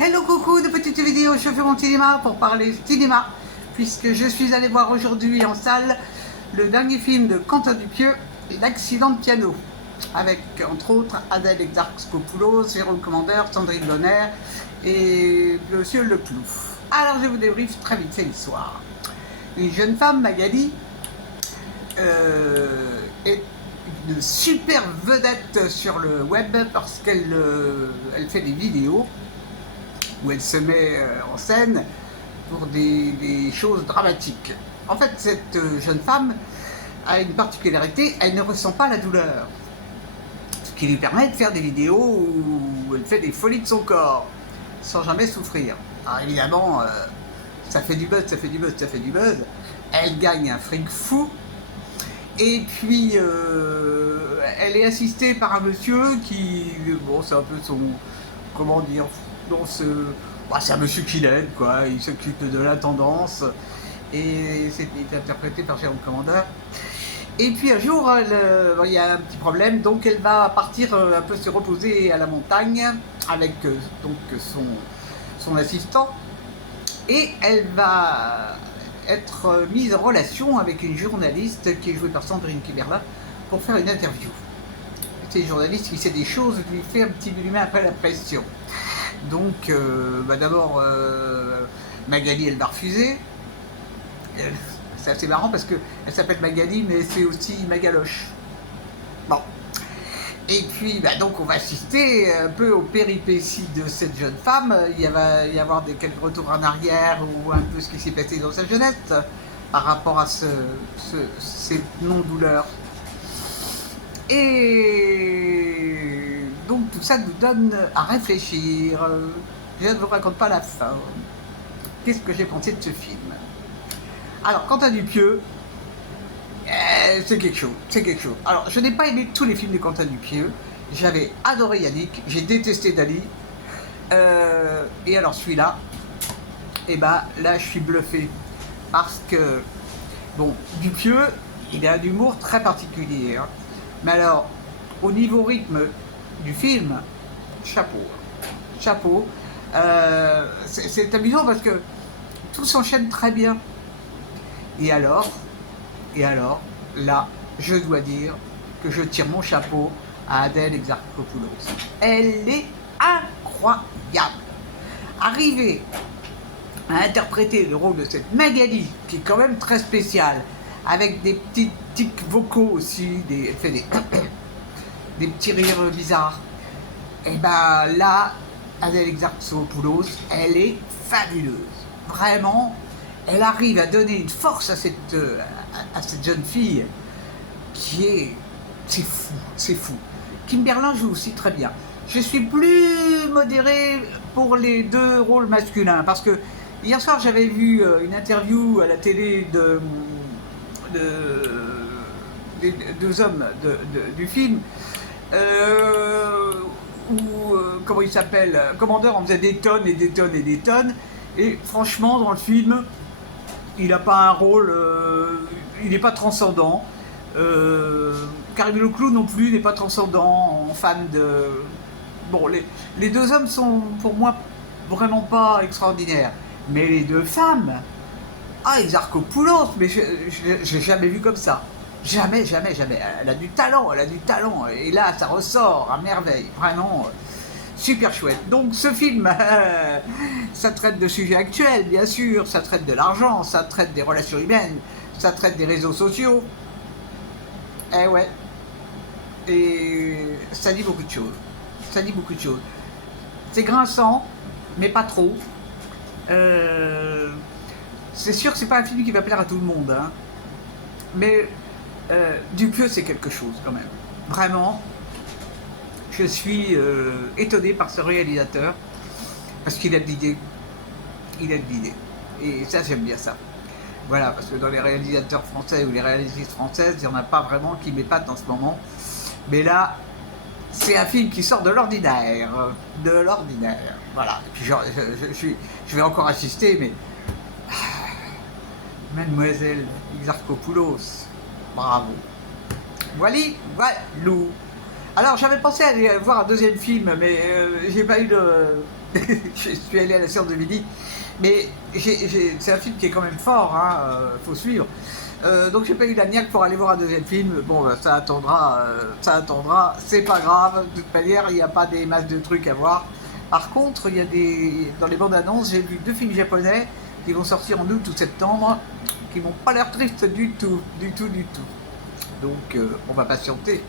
Hello coucou, de petites vidéos, je fais mon cinéma pour parler cinéma, puisque je suis allé voir aujourd'hui en salle le dernier film de Quentin Dupieux, L'accident de piano, avec entre autres Adèle Exarchopoulos, Jérôme Commandeur, Sandrine Bonner et Monsieur Leclouf. Alors je vous débriefe très vite fait l'histoire. Une jeune femme, Magali, est une super vedette sur le web parce qu'elle elle fait des vidéos où elle se met en scène pour des choses dramatiques. En fait, cette jeune femme a une particularité, elle ne ressent pas la douleur, ce qui lui permet de faire des vidéos où elle fait des folies de son corps, sans jamais souffrir. Alors évidemment, ça fait du buzz, ça fait du buzz, ça fait du buzz, elle gagne un fric fou, et puis elle est assistée par un monsieur qui, bon, c'est un peu son, comment dire, c'est un monsieur qui l'aide, quoi. Il s'occupe de l'intendance et c'est interprété par Jérôme Commandeur. Et puis un jour, il y a un petit problème, donc elle va partir un peu se reposer à la montagne avec donc son assistant, et elle va être mise en relation avec une journaliste qui est jouée par Sandrine Kiberlin pour faire une interview. C'est une journaliste qui sait des choses, lui fait un petit peu lui met après la pression. Donc d'abord Magali, elle va refuser. C'est assez marrant parce qu'elle s'appelle Magali, mais c'est aussi Magaloche. Bon. Et puis donc on va assister un peu aux péripéties de cette jeune femme. Il va y avoir quelques retours en arrière ou un peu ce qui s'est passé dans sa jeunesse par rapport à ces non-douleurs. Et donc tout ça nous donne à réfléchir. Je ne vous raconte pas la fin. Qu'est-ce que j'ai pensé de ce film? Alors, Quentin Dupieux, c'est quelque chose, c'est quelque chose. Alors, je n'ai pas aimé tous les films de Quentin Dupieux. J'avais adoré Yannick, j'ai détesté Dali. Et alors celui-là, là je suis bluffé. Parce que, bon, Dupieux, il a un humour très particulier. Hein. Mais alors, au niveau rythme du film, chapeau. Chapeau. C'est amusant parce que tout s'enchaîne très bien. Et alors, là, je dois dire que je tire mon chapeau à Adèle Exarchopoulos. Elle est incroyable. Arriver à interpréter le rôle de cette Magali, qui est quand même très spéciale, avec des petits tics vocaux aussi, elle fait des petits rires bizarres. Et là, Adèle Exarchopoulos, elle est fabuleuse. Vraiment, elle arrive à donner une force à cette jeune fille qui est... C'est fou, c'est fou. Kimberlin joue aussi très bien. Je suis plus modéré pour les deux rôles masculins, parce que hier soir, j'avais vu une interview à la télé des deux hommes du film, où, comment il s'appelle, Commandeur en faisait des tonnes et des tonnes et des tonnes, et franchement, dans le film, il n'a pas un rôle, il n'est pas transcendant. Karim Leclou non plus n'est pas transcendant en fan de... Bon, les deux hommes sont pour moi vraiment pas extraordinaires. Mais les deux femmes, Exarchopoulos, mais j'ai jamais vu comme ça. Jamais, jamais, jamais. Elle a du talent, elle a du talent. Et là, ça ressort à merveille. Vraiment, super chouette. Donc ce film, ça traite de sujets actuels, bien sûr. Ça traite de l'argent, ça traite des relations humaines, ça traite des réseaux sociaux. Eh ouais. Et ça dit beaucoup de choses. Ça dit beaucoup de choses. C'est grinçant, mais pas trop. C'est sûr que c'est pas un film qui va plaire à tout le monde, hein. Mais Dupieux, c'est quelque chose quand même. Vraiment, je suis étonné par ce réalisateur, parce qu'il a de l'idée. Il a de l'idée. Et ça, j'aime bien ça. Voilà, parce que dans les réalisateurs français ou les réalisatrices françaises, il n'y en a pas vraiment qui m'épatent en ce moment. Mais là, c'est un film qui sort de l'ordinaire. De l'ordinaire. Voilà. Et puis je vais encore assister, mais... Mademoiselle Exarchopoulos, bravo. Voilà, Lou. Alors j'avais pensé aller voir un deuxième film, mais j'ai pas eu de... je suis allé à la séance de midi, mais c'est un film qui est quand même fort, hein, faut suivre. Donc j'ai pas eu la niaque pour aller voir un deuxième film. Bon, bah, ça attendra, c'est pas grave. De toute manière, il n'y a pas des masses de trucs à voir. Par contre, il y a dans les bandes annonces, j'ai vu 2 films japonais qui vont sortir en août ou septembre, qui n'ont pas l'air tristes du tout, du tout, du tout. Donc on va patienter.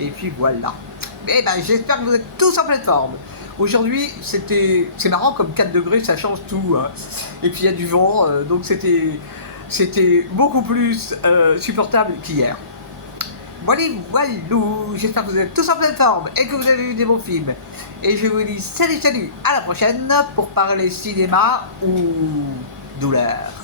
Et puis voilà. Mais ben, j'espère que vous êtes tous en pleine forme. Aujourd'hui, c'est marrant comme 4 degrés, ça change tout. Hein. Et puis il y a du vent, donc c'était beaucoup plus supportable qu'hier. Voilà, voilà. J'espère que vous êtes tous en pleine forme et que vous avez vu des bons films. Et je vous dis salut, salut, à la prochaine pour parler cinéma ou douleur.